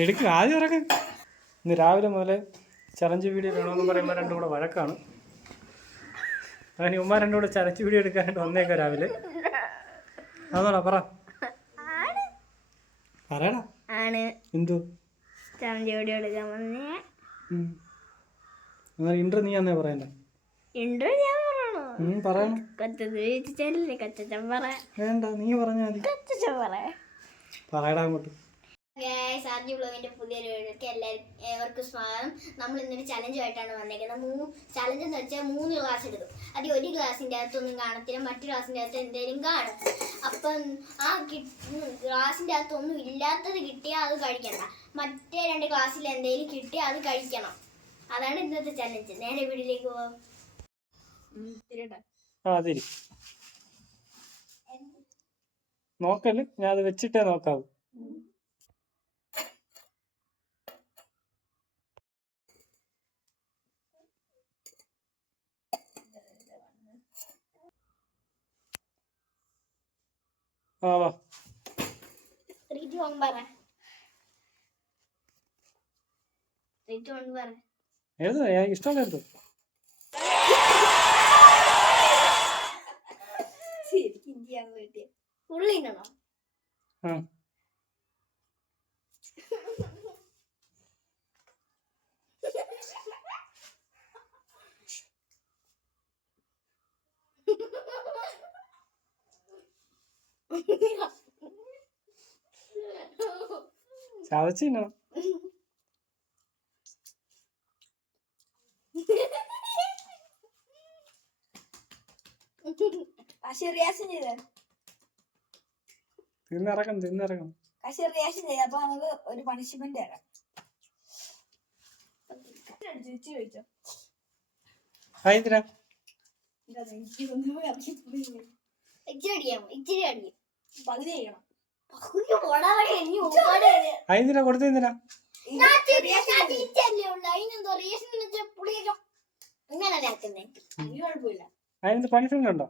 എടുക്കുക ആദ്യം ഇറക്ക. ഇന്ന് രാവിലെ മുതലേ ചലഞ്ച് വീഡിയോ വേണമെന്ന് പറയുമ്പോൾ രണ്ടും കൂടെ വഴക്കാണ്. അങ്ങനെ ഉമ്മ രണ്ടും കൂടെ ചലഞ്ച് വീഡിയോ എടുക്കാനായിട്ട് വന്നേക്കാം രാവിലെ. അതാണോ പറ പറയണ എന്തോ ഇൻട്രോ നീ അന്നേ പറയണ്ട. പറയണം വേണ്ട നീ പറഞ്ഞാൽ മതി. പറയടാ അങ്ങോട്ട്. സാർജി ബ്ലോഗിന്റെ പുതിയൊരു വീഡിയോക്ക് ഏവർക്കും സ്വാഗതം. നമ്മൾ ഇന്നൊരു ചലഞ്ചുമായിട്ടാണ് വന്നേക്കുന്നത്. ചലഞ്ച് എന്ന് വെച്ചാൽ 3 ഗ്ലാസ് എടുക്കും. അത് ഒരു ഗ്ലാസിൻ്റെ അകത്തൊന്നും കാണത്തില്ല, മറ്റു ഗ്ലാസിൻ്റെ അകത്ത് എന്തെങ്കിലും കാണും. അപ്പം ആ ഗ്ലാസിൻ്റെ അകത്തൊന്നും ഇല്ലാത്തത് കിട്ടിയാൽ അത് കഴിക്കണ്ട, മറ്റേ 2 ഗ്ലാസ്സിൽ എന്തെങ്കിലും കിട്ടിയാൽ അത് കഴിക്കണം. അതാണ് ഇന്നത്തെ ചലഞ്ച്. നേരെ വീട്ടിലേക്ക് പോവാം. നോക്കല് ഞാൻ അത് വെച്ചിട്ടേ നോക്കാവൂ. ഇഷ്ടമുള്ള എടുത്തു. ചതച്ചിന്നോ? തിന്നിറക്കണം തിന്നിറക്കണം. അപ്പൊ നമുക്ക് ഒരു പണിഷ്മെന്റ് തരാം. അതെന്തിനാ കൊടുത്തെന്തിനാ? അതിന് പണിഷ്മെന്റ് ഉണ്ടോ?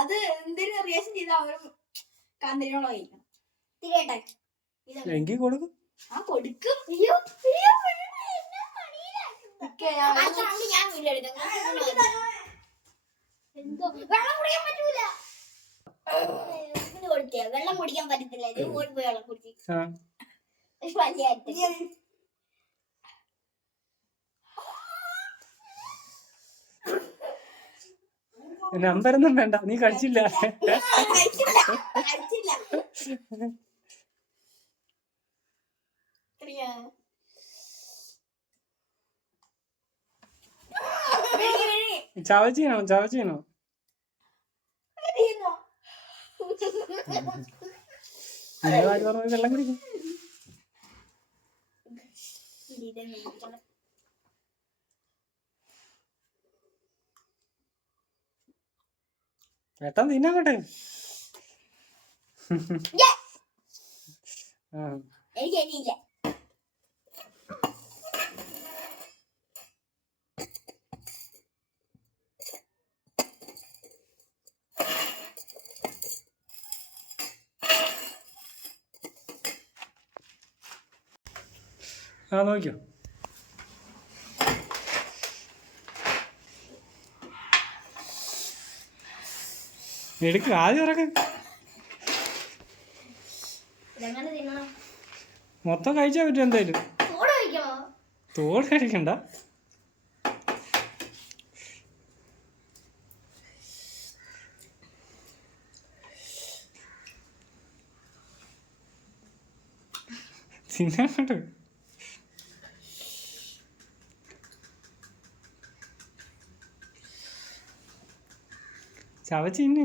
അത് എന്തിനു റിയാക്ഷൻ ചെയ്താൽ അവരും കാന്തിരിയോളം കഴിക്കണം. എങ്കിൽ കൊടുക്കും. കൊടുക്കും. വെള്ളം കുടിക്കാൻ പറ്റത്തില്ല. ഓടിപ്പോയി വെള്ളം കുടിച്ച് നമ്പരൊന്നും വേണ്ട, നീ കഴിച്ചില്ല. ചവച്ചീനോ ചവച്ചീനോ? വെള്ളം കുടിക്കും. പെട്ടെന്ന് തിന്നാങ്ങട്ടെ. നോക്കിയോ? എടുക്കുക ആദ്യം ഇറക്ക. മൊത്തം കഴിച്ചാൽ പറ്റും എന്തായാലും. തോട് കഴിക്കണ്ട. തിന്നാണ്ട് ചവച്ചിന്നെ.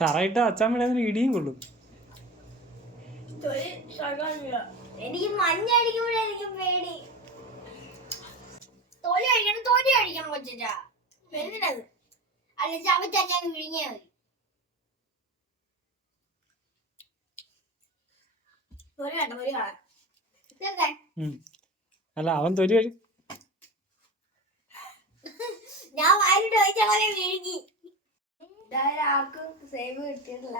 തറയിട്ട് അച്ചാമ്മയുടെ അതിന് ഇടിയും കൊള്ളും. എനിക്ക് മഞ്ഞ അടിക്കുമ്പോഴായിരിക്കും പേടി. തോലി കഴിക്കണം, തോലി വരുന്നില്ലത് അല്ല ചവച്ചാ വിഴുങ്ങിയാ മതി. ഒരു കണ്ട ഒരു കളർ ഇതൊക്കെ അല്ല അവൻ തൊലി കഴി ഞാൻ വായിലിട്ട് കഴിച്ചാൽ വിഴുങ്ങി. ഇതായാലും ആർക്കും സേവ് കിട്ടിയിട്ടില്ല.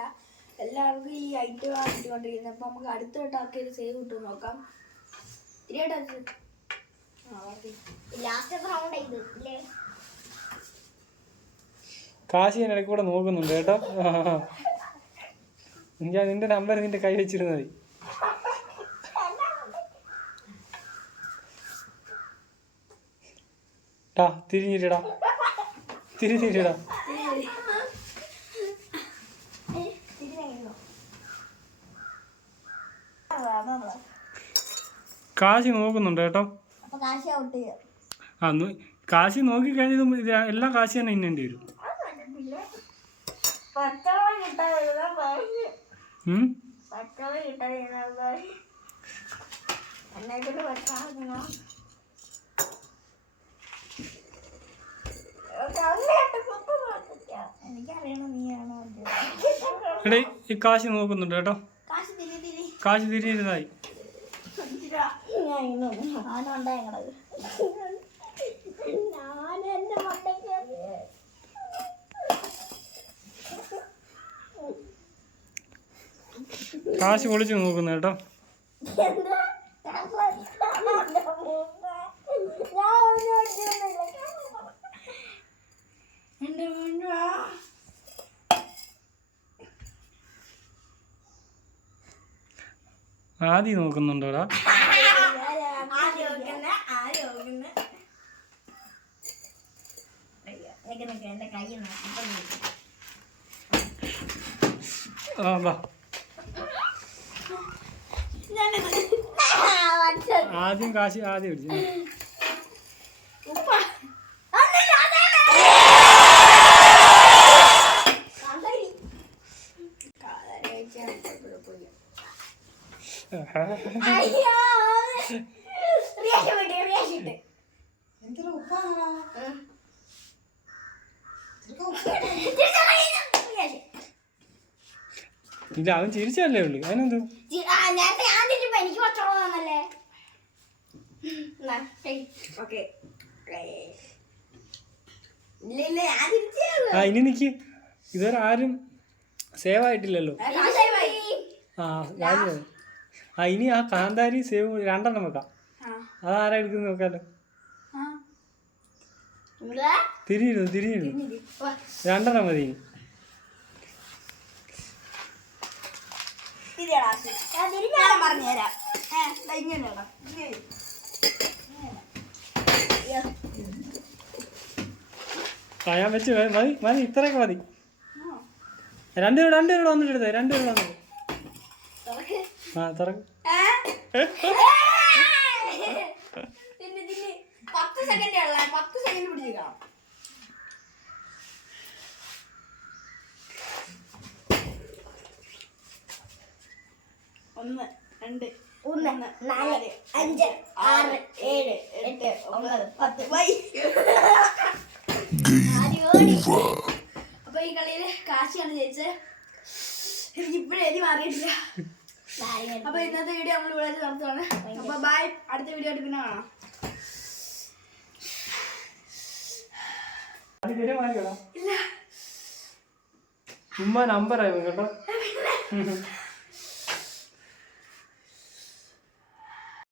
എല്ലാവർക്കും ഈ ഐറ്റം കിട്ടിക്കൊണ്ടിരിക്കുന്നത്. അപ്പൊ നമുക്ക് അടുത്ത വട്ടം ആക്കി ഒരു സേവ് കിട്ടും നോക്കാം. ലാസ്റ്റ് റൗണ്ട് ചെയ്ത് ഇല്ലേ കാശി ഞാൻ ഇടയ്ക്ക് കൂടെ നോക്കുന്നുണ്ട് കേട്ടോ. ഞാൻ നിന്റെ നമ്പർ നിന്റെ കൈ വെച്ചിരുന്നത്. ടാ തിരിഞ്ഞിരിടാ തിരിഞ്ഞിരിടാ. കാശി നോക്കുന്നുണ്ട് കേട്ടോ. അപ്പൊ കാശി ഔട്ട് ചെയ്യാം. ആ കാശി നോക്കി കഴിഞ്ഞതും എല്ലാം കാശി തന്നെ ഇന്നേണ്ടി വരും. എനിക്കറിയണം നീയാണോ. എടേ ഈ കാശി നോക്കുന്നുണ്ട് കേട്ടോ. കാശി തിരി തിരി കാശി തിരിഞ്ഞിരുന്നായി. കാശി പൊളിച്ച് നോക്കുന്നു കേട്ടോ. ആദ്യം നോക്കുന്നുണ്ടോടാ. ആ വാ ആദ്യം കാശി ആദ്യം പിടിച്ചു. ഇല്ല അവൻ ചിരിച്ചല്ലേ ഉള്ളു. അതിനെന്ത് എനിക്ക് പച്ചവെള്ളമാണല്ലേ. ആ ഇനി നിക്ക്. ഇതുവരെ ആരും സേവ് ആയിട്ടില്ലല്ലോ. ആ കാര്യം. ആ ഇനി ആ കാന്താരി സേവ് 2 വെക്കാം. അതാരാ എടുക്കുന്നത് നോക്കാലോ. തിരിയിരുന്നു 2 മതി ഇനി. പറഞ്ഞുതരാം. ആ ഞാൻ വെച്ച് മതി മതി ഇത്രയൊക്കെ മതി. 2 രൂപ വന്നിട്ട് എടുത്തേ. 2 രൂപ വന്നിട്ട് ആ തുറക്ക്. 10 സെക്കൻഡ് ഉള്ള 10 സെക്കൻഡ് പിടിച്ചേക്കാം. 1 2 1 4 5 6 7 8 9 10 വൈ. അപ്പൊ ഈ കളിയില് കാശിയാണ് ജയിച്ചത്. എനിക്ക് ഇപ്പോഴും എഴുതി മാറിയിട്ടില്ല. അപ്പൊ ഇന്നത്തെ വീഡിയോ നമ്മൾ ഇവിടെ നടത്തുവാണ്. അപ്പൊ ബൈ. അടുത്ത വീഡിയോ ആയിട്ട് പിന്നെ കാണാം. ഇല്ല ഉമ്മ നമ്പറായിരുന്നു കേട്ടോ.